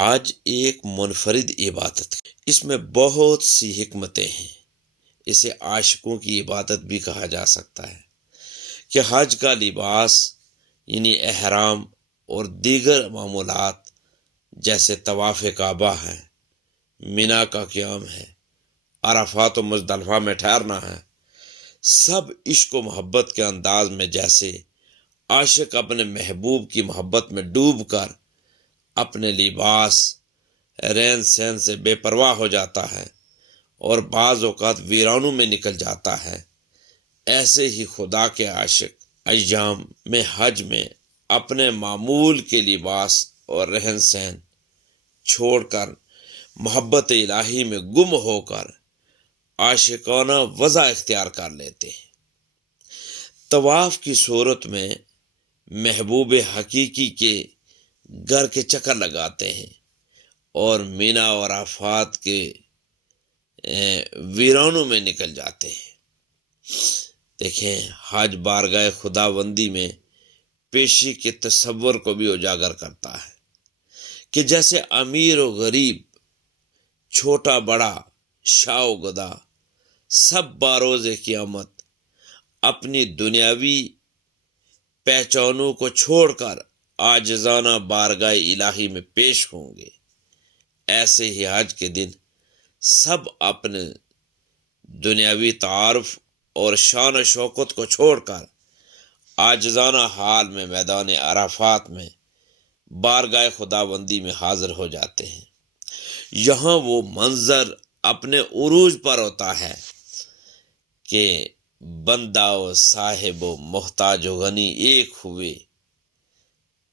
آج ایک منفرد عبادت، اس میں بہت سی حکمتیں ہیں۔ اسے عاشقوں کی عبادت بھی کہا جا سکتا ہے کہ حج کا لباس یعنی احرام اور دیگر معمولات جیسے طواف کعبہ ہے، مینا کا قیام ہے، عرفات و مزدلفہ میں ٹھہرنا ہے، سب عشق و محبت کے انداز میں جیسے عاشق اپنے محبوب کی محبت میں ڈوب کر اپنے لباس رہن سہن سے بے پرواہ ہو جاتا ہے اور بعض اوقات ویرانوں میں نکل جاتا ہے، ایسے ہی خدا کے عاشق ایام میں حج میں اپنے معمول کے لباس اور رہن سہن چھوڑ کر محبت الہی میں گم ہو کر عاشقانہ وضع اختیار کر لیتے ہیں۔ طواف کی صورت میں محبوب حقیقی کے گھر کے چکر لگاتے ہیں اور مینا اور عرفات کے ویرانوں میں نکل جاتے ہیں۔ دیکھیں، حج بارگاہ خداوندی میں پیشی کے تصور کو بھی اجاگر کرتا ہے کہ جیسے امیر و غریب، چھوٹا بڑا، شاہ و گدا، سب باروز قیامت اپنی دنیاوی پہچانوں کو چھوڑ کر عاجزانہ بارگاہ الہی میں پیش ہوں گے، ایسے ہی حج کے دن سب اپنے دنیاوی تعارف اور شان و شوکت کو چھوڑ کر عاجزانہ حال میں میدان عرفات میں بارگاہ خداوندی میں حاضر ہو جاتے ہیں۔ یہاں وہ منظر اپنے عروج پر ہوتا ہے کہ بندہ و صاحب و محتاج و غنی ایک ہوئے،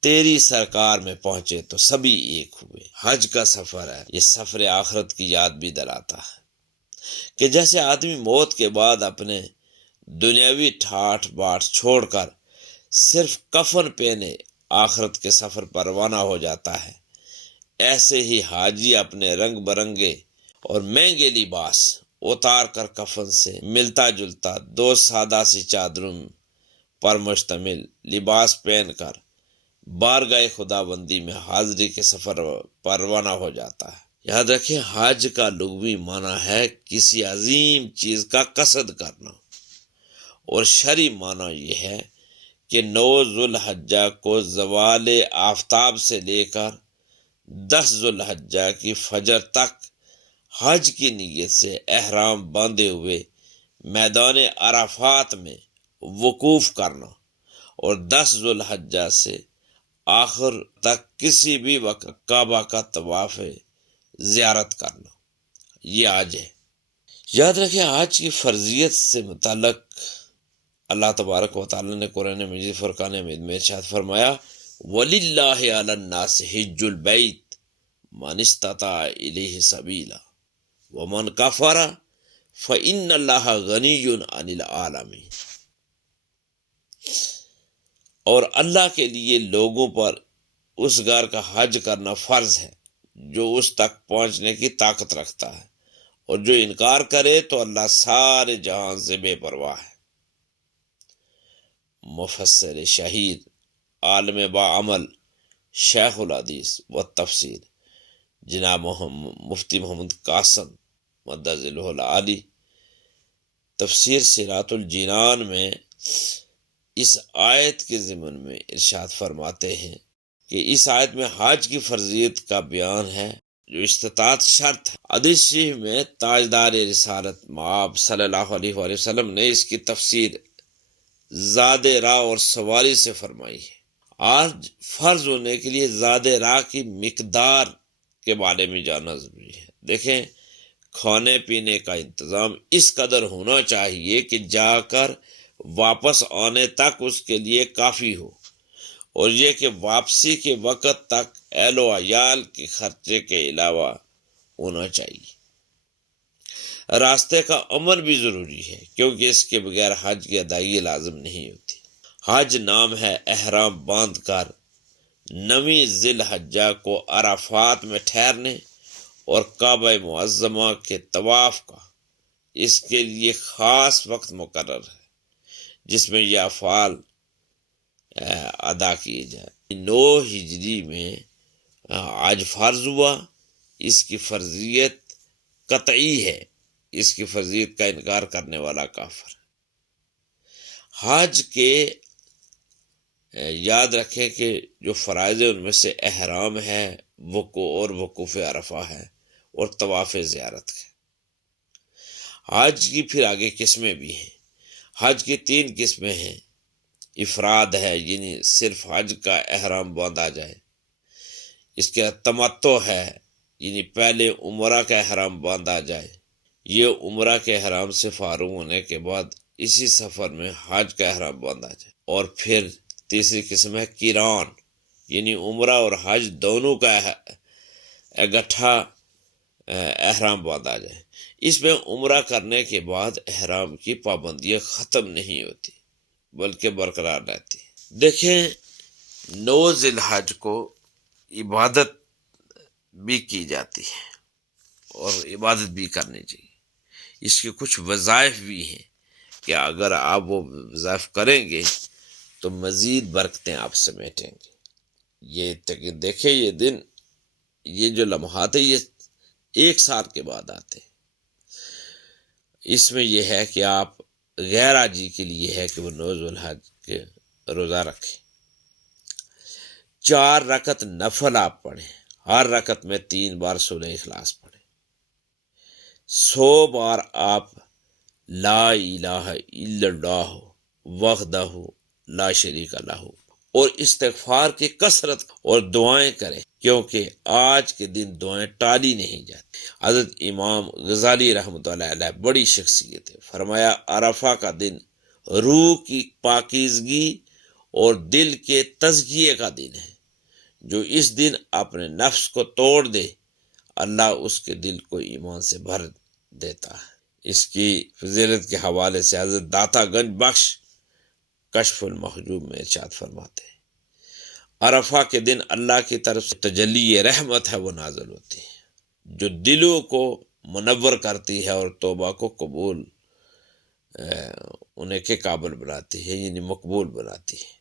تیری سرکار میں پہنچے تو سبھی ایک ہوئے۔ حج کا سفر ہے، یہ سفر آخرت کی یاد بھی دلاتا ہے کہ جیسے آدمی موت کے بعد اپنے دنیاوی ٹھاٹھ باٹھ چھوڑ کر صرف کفن پہنے آخرت کے سفر پر روانہ ہو جاتا ہے، ایسے ہی حاجی اپنے رنگ برنگے اور مہنگے لباس اتار کر کفن سے ملتا جلتا دو سادہ سی چادروں پر مشتمل لباس پہن کر بارگاہ خداوندی میں حاضری کے سفر پر روانہ ہو جاتا ہے۔ یاد رکھیں، حج کا لغوی معنی ہے کسی عظیم چیز کا قصد کرنا، اور شرعی معنی یہ ہے کہ 9 ذوالحجہ کو زوال آفتاب سے لے کر 10 ذوالحجہ کی فجر تک حج کی نیت سے احرام باندھے ہوئے میدان عرفات میں وقوف کرنا، اور 10 ذوالحجہ سے آخر تک کسی بھی وقت کعبہ کا طواف زیارت کرنا، یہ حج ہے۔ یاد رکھیں، حج کی فرضیت سے متعلق اللہ تبارک و تعالی نے قرآن مجید فرقان حمید میں ارشاد فرمایا، وَلِلَّهِ عَلَى النَّاسِ حِجُّ الْبَيْتِ مَنِ اسْتَطَاعَ إِلَيْهِ سَبِيلًا وَمَنْ كَفَرَ فَإِنَّ اللَّهَ غَنِيٌّ عَنِ الْعَالَمِينَ۔ اور اللہ کے لیے لوگوں پر اس گھر کا حج کرنا فرض ہے جو اس تک پہنچنے کی طاقت رکھتا ہے، اور جو انکار کرے تو اللہ سارے جہان سے بے پرواہ ہے۔ مفسر شہید، عالم باعمل، شیخ الحدیث و تفسیر جناب مفتی محمد قاسم مدد ذلہ العالی تفسیر صراط الجنان میں اس آیت کے ضمن میں ارشاد فرماتے ہیں کہ اس آیت میں حج کی فرضیت کا بیان ہے جو استطاعت شرط ہے۔ حدیث شریف میں تاجدار رسالت مآب صلی اللہ علیہ وآلہ وسلم نے اس کی تفسیر زاد راہ اور سواری سے فرمائی ہے۔ آج فرض ہونے کے لیے زاد راہ کی مقدار کے بارے میں جاننا ضروری ہے۔ دیکھیں، کھانے پینے کا انتظام اس قدر ہونا چاہیے کہ جا کر واپس آنے تک اس کے لیے کافی ہو، اور یہ کہ واپسی کے وقت تک اہل و عیال کے خرچے کے علاوہ ہونا چاہیے۔ راستے کا امن بھی ضروری ہے کیونکہ اس کے بغیر حج کی ادائیگی لازم نہیں ہوتی۔ حج نام ہے احرام باندھ کر 9 ذی الحجہ کو عرفات میں ٹھہرنے اور کعبہ معظمہ کے طواف کا۔ اس کے لیے خاص وقت مقرر ہے جس میں یہ افعال ادا کیے جائیں۔ 9 ہجری میں آج فرض ہوا، اس کی فرضیت قطعی ہے، اس کی فرضیت کا انکار کرنے والا کافر۔ حج کے یاد رکھیں کہ جو فرائض ہیں ان میں سے احرام ہے، وقوع اور وقوف عرفہ ہے، اور طواف زیارت ہے۔ حج کی پھر آگے قسمیں بھی ہیں۔ حج کی 3 قسمیں ہیں۔ افراد ہے، یعنی صرف حج کا احرام باندھا جائے۔ اس کے تمتع ہے، یعنی پہلے عمرہ کا احرام باندھا جائے، یہ عمرہ کے احرام سے فارغ ہونے کے بعد اسی سفر میں حج کا احرام باندھا جائے۔ اور پھر تیسری قسم ہے قران، یعنی عمرہ اور حج دونوں کا اکٹھا احرام باندھا جائے۔ اس میں عمرہ کرنے کے بعد احرام کی پابندیاں ختم نہیں ہوتی بلکہ برقرار رہتی۔ دیکھیں 9 ذی الحج کو عبادت بھی کی جاتی ہے اور عبادت بھی کرنی چاہیے۔ اس کے کچھ وظائف بھی ہیں کہ اگر آپ وہ وظائف کریں گے تو مزید برکتیں آپ سمیٹیں گے۔ یہ دیکھیں یہ دن، یہ جو لمحات ہیں، یہ 1 سال کے بعد آتے ہیں۔ اس میں یہ ہے کہ آپ غیر حاجی کے لیے ہے کہ وہ 9 ذی الحج کے روزہ رکھیں۔ 4 رکعت نفل آپ پڑھیں، ہر رکعت میں 3 بار سورہ اخلاص پڑھیں۔ 100 بار آپ لا الہ الا اللہ وحدہ لا شریک لہ اور استغفار کی کثرت اور دعائیں کریں، کیونکہ آج کے دن دعائیں ٹالی نہیں جاتی۔ حضرت امام غزالی رحمۃ اللہ علیہ بڑی شخصیت ہے، فرمایا عرفہ کا دن روح کی پاکیزگی اور دل کے تزکیے کا دن ہے۔ جو اس دن اپنے نفس کو توڑ دے، اللہ اس کے دل کو ایمان سے بھر دیتا ہے۔ اس کی فضیلت کے حوالے سے حضرت داتا گنج بخش کشف المحجوب میں ارشاد فرماتے ہیں، عرفہ کے دن اللہ کی طرف سے تجلی رحمت ہے وہ نازل ہوتی ہے، جو دلوں کو منور کرتی ہے اور توبہ کو قبول انہیں کے قابل بناتی ہے، یعنی مقبول بناتی ہے۔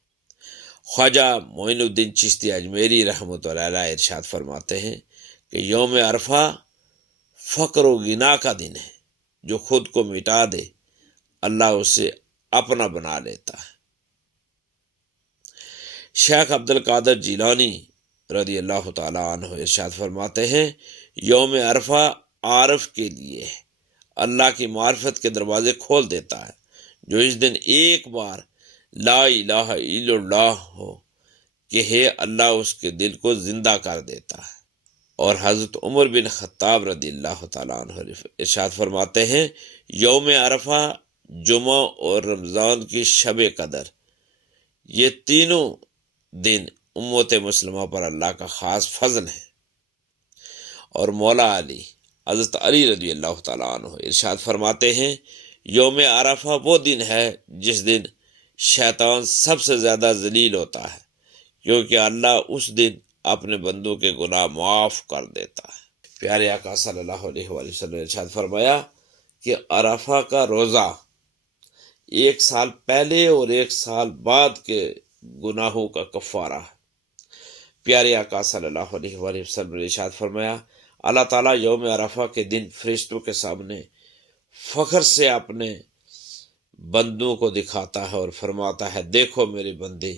خواجہ معین الدین چشتی اجمیری رحمۃ اللہ علیہ ارشاد فرماتے ہیں کہ یوم عرفہ فقر و غنا کا دن ہے، جو خود کو مٹا دے اللہ اسے اپنا بنا لیتا ہے۔ شیخ عبد القادر جیلانی رضی اللہ تعالی عنہ ارشاد فرماتے ہیں، یوم عرفہ عارف کے لیے ہے، اللہ کی معرفت کے دروازے کھول دیتا ہے۔ جو اس دن ایک بار لا الہ الا اللہ ہو کہ ہے، اللہ اس کے دل کو زندہ کر دیتا ہے۔ اور حضرت عمر بن خطاب رضی اللہ تعالیٰ عنہ ارشاد فرماتے ہیں، یوم عرفہ، جمعہ اور رمضان کی شب قدر، یہ تینوں دن امت مسلمہ پر اللہ کا خاص فضل ہے۔ اور مولا علی حضرت علی رضی اللہ تعالیٰ عنہ ارشاد فرماتے ہیں، یوم عرفہ وہ دن ہے جس دن شیطان سب سے زیادہ ذلیل ہوتا ہے، کیونکہ اللہ اس دن اپنے بندوں کے گناہ معاف کر دیتا ہے۔ پیارے آقا صلی اللہ علیہ وآلہ وسلم نے ارشاد فرمایا کہ عرفہ کا روزہ 1 سال پہلے اور 1 سال بعد کے گناہوں کا کفارہ ہے۔ پیارے آقا صلی اللہ علیہ وآلہ وسلم نے ارشاد فرمایا، اللہ تعالیٰ یوم عرفہ کے دن فرشتوں کے سامنے فخر سے اپنے بندوں کو دکھاتا ہے اور فرماتا ہے، دیکھو میرے بندے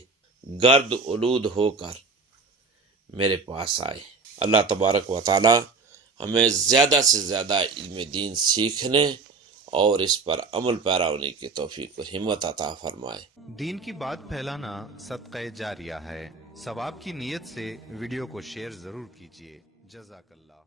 گرد آلود ہو کر میرے پاس آئے۔ اللہ تبارک و تعالی ہمیں زیادہ سے زیادہ علم دین سیکھنے اور اس پر عمل پیرا ہونے کی توفیق اور ہمت عطا فرمائے۔ دین کی بات پھیلانا صدقہ جاریہ ہے، ثواب کی نیت سے ویڈیو کو شیئر ضرور کیجیے۔ جزاک اللہ۔